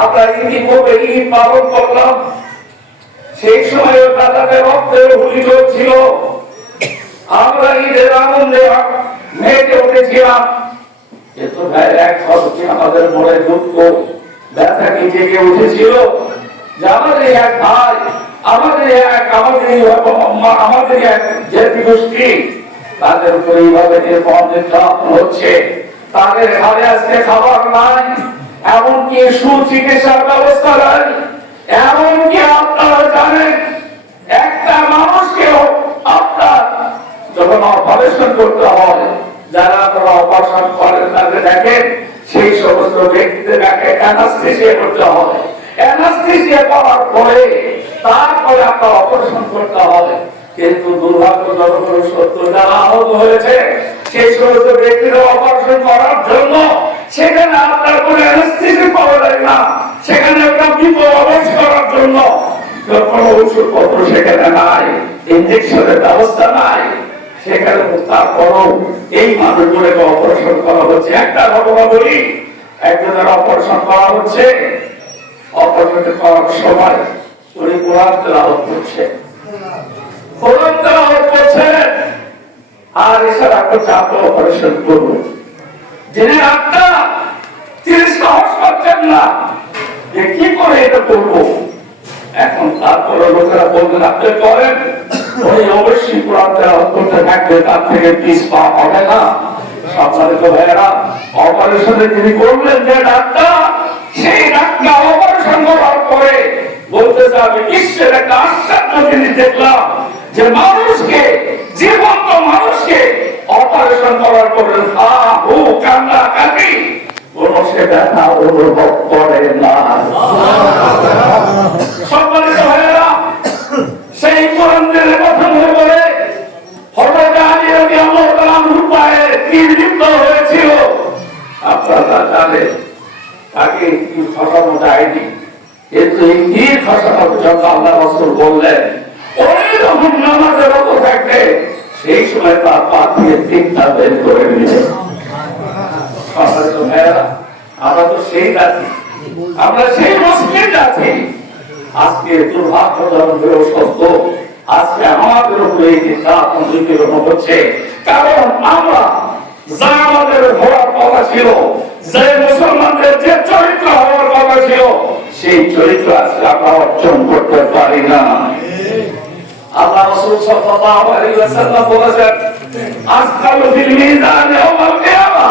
আমরা ইতিপূর্বে ঈদ পালন করলাম, সেই সময় তাদের রক্তের হুলি ছিল, আমরা ঈদের আনন্দে মেতে উঠেছিলাম। কিন্তু এক হচ্ছে আমাদের মনে দুঃখ ব্যথা কি জেগে উঠেছিল যে আমাদের এক ভাই, আমাদের এক জাতি গোষ্ঠী, তাদের উপর এইভাবে নির্যাতন হচ্ছে। তাদের ঘরে আজকে খাবার নাই, এমনকি সুচিকিৎসার ব্যবস্থা নাই। এমনকি আপনারা জানেন, একটা মানুষকেও আপনার যখন অপারেশন করতে হয়, যারা আপনারা অপারেশন করেন তাদের দেখেন, সেই সমস্ত ব্যক্তিদের অ্যানাস্থেসিয়া করতে হয়। অ্যানাস্থেসিয়া করার পরে তারপরে আপনার অপারেশন করতে হবে। কিন্তু দুর্ভাগ্যজনক সত্য, যারা আহত হয়েছে সেই সমস্ত ব্যক্তিরা অপারেশন করার জন্য সেখানে আপনার কোনো অ্যানাস্থেসিয়া পাওয়া যায় না। সেখানে একটা বিপদ করার জন্য কোনো ওষুধপত্র সেখানে নাই, ইনজেকশনের ব্যবস্থা নাই। সেখানে তারপরও এই মানুষগুলোকে অপারেশন করা হচ্ছে। একটা ঘটনা বলি, একজনের অপারেশন করা হচ্ছে, অপারেশন করার সময় উনি কোরআন তেলাওয়াত করছেন, কোরআন তেলাওয়াত করছেন, আর এছাড়া আপনি অপারেশন করবেন, যিনি আপনার তিনি সাহস পাচ্ছেন না যে কি করে এটা করবো। এখন তারপরে লোকেরা বলবেন আপনি করেন, উনি অবশ্যই কোরআন তেলাওয়াত করতে থাকবে, তার থেকে পিস পাওয়া হবে না। সম্মানিত ভাইয়েরা, অপারেশনে তিনি করলেন যে ডাক্তার, সেই ডাক্তার অপারেশন করার পরে বলতে যাবে বিশ্বের একটা আশ্চর্য জিনিস দেখলাম, যে মানুষকে, জীবন্ত মানুষকে অপারেশন করার পরে কান্না কাটি কোন সে ব্যথা অনুভব করে না। সম্মানিত ভাইয়েরা, সেই কোরআনের কথা মনে করে হযরত আলী রাদিয়াল্লাহু তাআলা আনহু পায়ে তীর বিদ্ধ হয়েছিল। আপনারা জানেন তাকে কি ফাঁসানো যায়নি, কিন্তু এই তীর ফাঁসানোর জন্য আল্লাহ রাসূল বললেন, ওই যখন নামাজে রত থাকবে সেই সময় তার পা দিয়ে তীরটা বের করে নিবে। আমরা তো সেই জাতি, আমরা সেই মুসলিম জাতি। আজকে দুর্ভাগ্যজনক সত্য, আজকে আমাদের উপরে এই নির্যাতন নিপীড়ন হচ্ছে, কারণ আমরা যা আমাদের হওয়ার কথা ছিল, যে মুসলমানদের যে চরিত্র হওয়ার কথা ছিল, সেই চরিত্র আজকে আমরা অর্জন করতে পারি না। আল্লাহ রাসূল সাল্লাল্লাহু আলাইহি ওয়াসাল্লাম বলেছেন, আসকালু ফিল মিজান ইয়াউমাল কিয়ামা,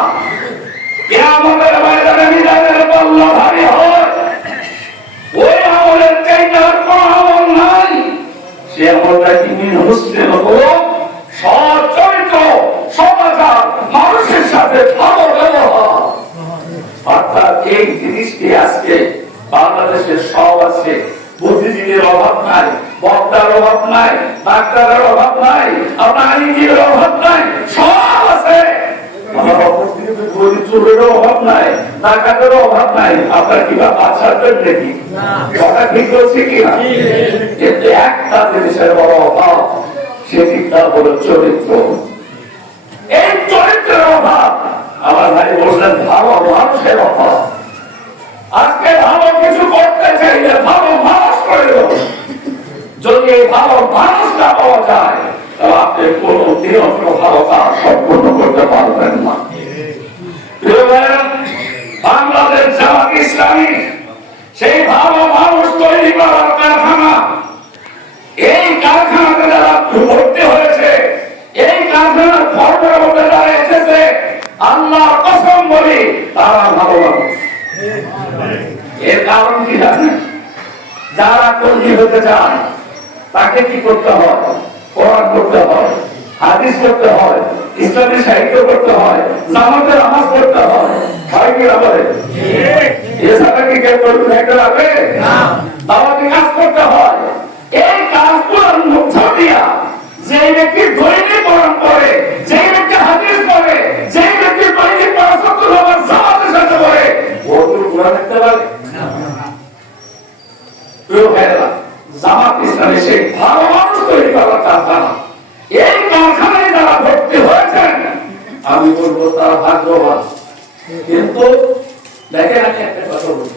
কিয়ামতের ময়দানে মিজানের পাল্লা ভারী হয়। ওই আমলের চাইতে আর কোনো আমল নাই। সে আমলটা কি মুসলিম হলো, সৎ চরিত্র, সদাচার, মানুষের সাথে ভালো ব্যবহার। অর্থাৎ এই জিনিসটি আজকে বাংলাদেশের সব আছে। বুদ্ধিজীবীর অভাব নাই, বক্তার অভাব নাই, ডাক্তারের অভাব নাই, আপনার আইনজীবীর অভাব নাই, সব আছে। চোরেরও অভাব নাই, ডাকাতেরও অভাব নাই। আপনার কি বা বাচ্চাদের দেখি কথা ঠিক করছি কিনা? কিন্তু একটা জিনিসের বড় অভাব, সেটিটা হলো চরিত্র। এই চরিত্রের অভাব, আমার ভাই বললেন ভালো মানুষের অভাব। আজকে ভালো কিছু করতে চাইলে ভালো মানুষ করে দেব। যদি এই ভালো মানুষ না পাওয়া যায়, তাহলে আপনি কোনো দিনও ভালো কাজ সম্পূর্ণ করতে পারবেন না। বাংলাদেশ জামাত ইসলামী সেই ভালো মানুষ তৈরি করার কারখানা। এই কারখানাতে যারা ভর্তি হয়েছে, এই কারখানার ফর্মের মধ্যে যারা এসেছে, আল্লাহর কসম বলি তারা ভালো মানুষ। এর কারণ কি জানেন? যারা কর্মী হতে চায় তাকে কি করতে হয়? কোরআন করতে হয়, হাদিস করতে হয়, ইসলামী সাহিত্য করতে হয়, জামাতের নামাজ পড়তে হয়। হয় কি না বলে? এছাড়া কি কেউ কর্মী থাকতে পারবে? দাওয়াতি কাজ করতে হয়। এই কাজগুলোর মধ্য দিয়া যে ব্যক্তি দৈনিক কোরআন পড়ে, যে ব্যক্তি হাদিস পড়ে, যে ব্যক্তি দৈনিক জামাতের সাথে পড়ে, ও কি গুনাহ থাকতে পারে? জামাত ইসলামী সেই ভালো মানুষ তৈরি করার কারখানা। এই কারখানায় যারা ভর্তি হয়েছেন, আমি বলবো তারা ভাগ্যবান। কিন্তু দেখেন, আমি একটা কথা বলি,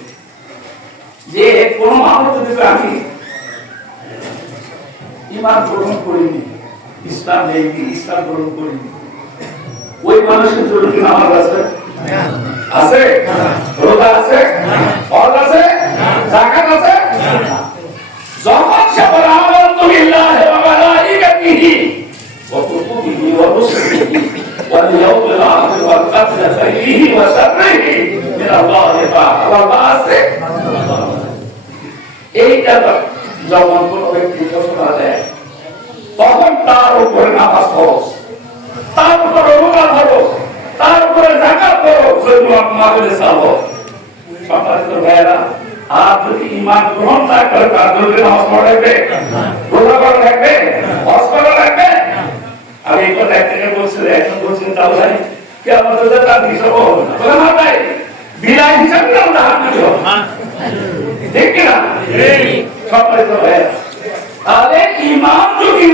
ইসলাম গ্রহণ করিনি, ইসলাম নেই, ইসলাম গ্রহণ করিনি, ওই মানুষের জন্য কি নামাজ আছে? আছে? রোজা আছে? হজ আছে? যাকাত আছে? যখন সে বলে আমানতু বিল্লাহি ওয়া মালাইকাতিহি ওয়া কুতুবিহি ওয়া রুসুলিহি ওয়াল ইয়াউমিল আখির ওয়াল কদরি খাইরিহি ওয়া শাররিহি মিন আল্লাহি তাআলা। আছে এইটা যখন কোন ব্যক্তি ঘোষণা দেয় তখন তার উপরে নামাজ ফরজ, তার উপরে রোজা ফরজ, তার উপরে যাকাত ফরজ, সেগুলো মাহফিলে চালু। সম্মানিত ভাইয়েরা, আর যদি ঈমান গ্রহণ না করে তার জন্য নামাজ পড়া লাগবে, রোজা করা লাগবে, হজ করা লাগবে। আমি এই কথা একদিকে বলছিলাম, একজন বলছিলেন তাও ভাই কি আমাদের তার হিসাব হবে না, বলে না ভাই বিলাই হিসাবে আমরা হাত দিতে হবে, ঠিক কিনা? সম্মানিত ভাইয়েরা, তাহলে ঈমান যদি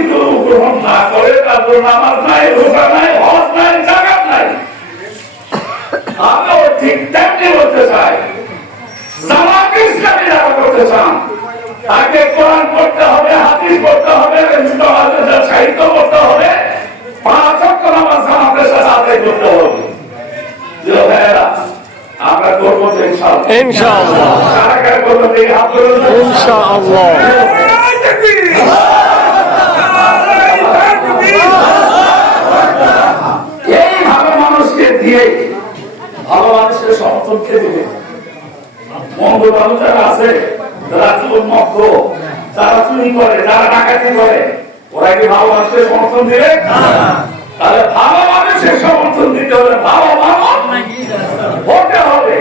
গ্রহণ না করে তারপর নামাজ নাই, রোজা নাই, হজ নাই, যাকাত নাই। আমিও ঠিক তেমনি বলতে চাই, জামাত ইসলামী যারা করতে চান তাকে কোরআন পড়তে হবে, হাদিস পড়তে হবে, সাহিত্য পড়তে হবে, 5 ওয়াক্ত নামাজ জামাতের সাথে আদায় করতে হবে। ভাইয়েরা, আমরা করবো তো ইনশাআল্লাহ, ইনশাআল্লাহ। কারা কারা করবো এই হাত ধরুন ইনশাআল্লাহ। এই ভালো মানুষকে দিয়ে ভালো মানুষের সমর্থনকে দিবে। মন্দ মানুষ যারা আছে, যারা চুর মধ্য, যারা চুরি করে, যারা ডাকাতি করে, ওরা কি ভালো মানুষের সমর্থন দিবে? তাহলে ভালো মানুষের সমর্থন দিতে হলে ভালো মানুষ হতে হবে।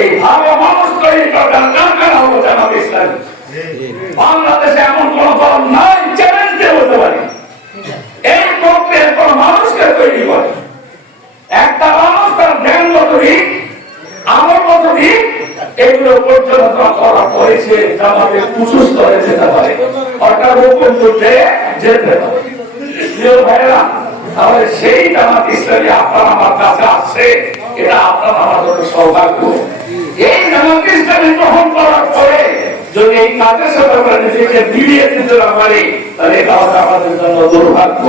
এই ভালো মানুষ তৈরি করার দরকার হলো জামাত ইসলামী। বাংলাদেশে এমন কোন দল নাই, চ্যালেঞ্জ দিয়ে বলতে পারি এই প্রক্রিয়ার কোন মানুষকে তৈরি করে। একটা মানুষ তার জ্ঞান মত দিক, আমার মত দিক, এগুলো পর্যালোচনা করা পড়েছে জামাতে উঁচু স্তরে যেতে পারে, অর্থাৎ রূপণ করতে যেতে পারে। প্রিয় ভাইয়েরা, তাহলে সেই জামাত ইসলামী আপনার আমার কাছে আসছে, এটা আপনার আমার জন্য সৌভাগ্য। এই জামাত ইসলামী গ্রহণ করার পরে যদি এই কাজের সাথে আমরা নিজেকে মিলিয়ে দিতে না পারি, তাহলে এটা আমাদের জন্য দুর্ভাগ্য।